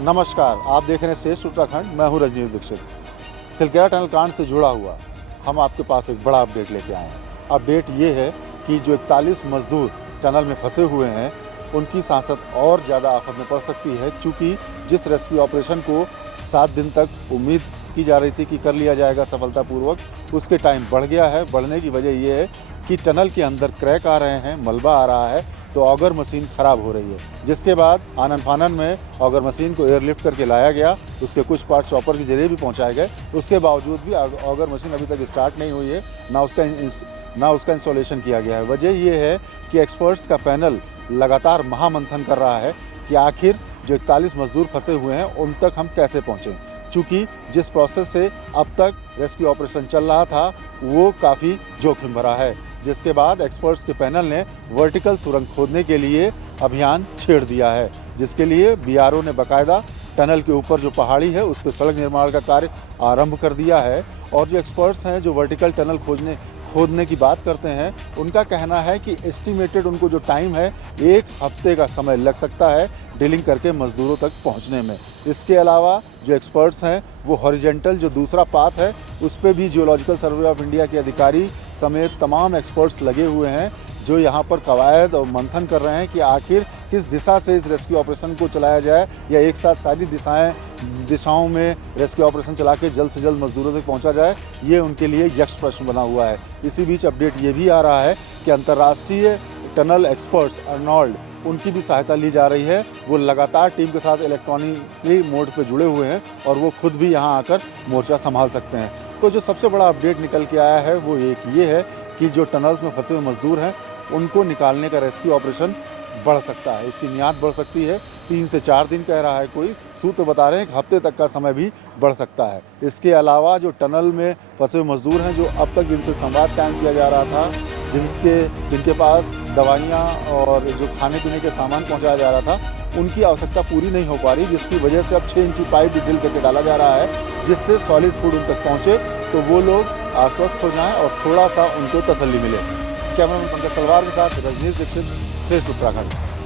नमस्कार, आप देख रहे हैं श्रेष्ठ उत्तराखंड। मैं हूं रजनीश दीक्षित। सिलकेरा टनल कांड से जुड़ा हुआ हम आपके पास एक बड़ा अपडेट लेके आए हैं। अपडेट ये है कि जो 41 मजदूर टनल में फंसे हुए हैं, उनकी सांसत और ज़्यादा आफत में पड़ सकती है, क्योंकि जिस रेस्क्यू ऑपरेशन को 7 दिन तक उम्मीद की जा रही थी कि कर लिया जाएगा सफलतापूर्वक, उसके टाइम बढ़ गया है। बढ़ने की वजह ये है कि टनल के अंदर क्रैक आ रहे हैं, मलबा आ रहा है, तो ऑगर मशीन ख़राब हो रही है, जिसके बाद आनन फानन में ऑगर मशीन को एयरलिफ्ट करके लाया गया। उसके कुछ पार्ट चॉपर के जरिए भी पहुंचाए गए। उसके बावजूद भी ऑगर मशीन अभी तक स्टार्ट नहीं हुई है, ना उसका इंस्टॉलेशन किया गया है। वजह ये है कि एक्सपर्ट्स का पैनल लगातार महामंथन कर रहा है कि आखिर जो 41 मजदूर फंसे हुए हैं उन तक हम कैसे पहुँचें, चूँकि जिस प्रोसेस से अब तक रेस्क्यू ऑपरेशन चल रहा था वो काफ़ी जोखिम भरा है। जिसके बाद एक्सपर्ट्स के पैनल ने वर्टिकल सुरंग खोदने के लिए अभियान छेड़ दिया है, जिसके लिए बीआरओ ने बाकायदा टनल के ऊपर जो पहाड़ी है उस पर सड़क निर्माण का कार्य आरंभ कर दिया है। और जो एक्सपर्ट्स हैं जो वर्टिकल टनल खोदने की बात करते हैं, उनका कहना है कि एस्टिमेटेड उनको जो टाइम है 1 हफ्ते का समय लग सकता है ड्रिलिंग करके मज़दूरों तक पहुंचने में। इसके अलावा जो एक्सपर्ट्स हैं वो हॉरिजेंटल जो दूसरा पाथ है उस पर भी जियोलॉजिकल सर्वे ऑफ इंडिया के अधिकारी समेत तमाम एक्सपर्ट्स लगे हुए हैं, जो यहाँ पर कवायद और मंथन कर रहे हैं कि आखिर किस दिशा से इस रेस्क्यू ऑपरेशन को चलाया जाए, या एक साथ सारी दिशाओं में रेस्क्यू ऑपरेशन चला के जल्द से जल्द मजदूरों तक पहुँचा जाए। ये उनके लिए यक्ष प्रश्न बना हुआ है। इसी बीच अपडेट ये भी आ रहा है कि अंतर्राष्ट्रीय टनल एक्सपर्ट्स अर्नोल्ड, उनकी भी सहायता ली जा रही है। वो लगातार टीम के साथ इलेक्ट्रॉनिकली मोड पे जुड़े हुए हैं और वो खुद भी यहाँ आकर मोर्चा संभाल सकते हैं। तो जो सबसे बड़ा अपडेट निकल के आया है वो एक ये है कि जो टनल्स में फंसे हुए मजदूर हैं उनको निकालने का रेस्क्यू ऑपरेशन बढ़ सकता है, उसकी मियाद बढ़ सकती है। 3 से 4 दिन कह रहा है कोई, सूत्र बता रहे हैं 1 हफ्ते तक का समय भी बढ़ सकता है। इसके अलावा जो टनल में फंसे हुए मजदूर हैं, जो अब तक जिनसे संवाद कायम किया जा रहा था, जिनके पास दवाइयाँ और जो खाने पीने के सामान पहुँचाया जा रहा था, उनकी आवश्यकता पूरी नहीं हो पा रही, जिसकी वजह से अब 6 इंची पाइप भी ड्रिल करके डाला जा रहा है, जिससे सॉलिड फूड उन तक पहुँचे तो वो लोग आश्वस्त हो जाएं और थोड़ा सा उनको तसल्ली मिले। कैमरामैन पंकज तलवार के साथ रजनीश दीक्षित, श्रेष्ठ उत्तराखंड।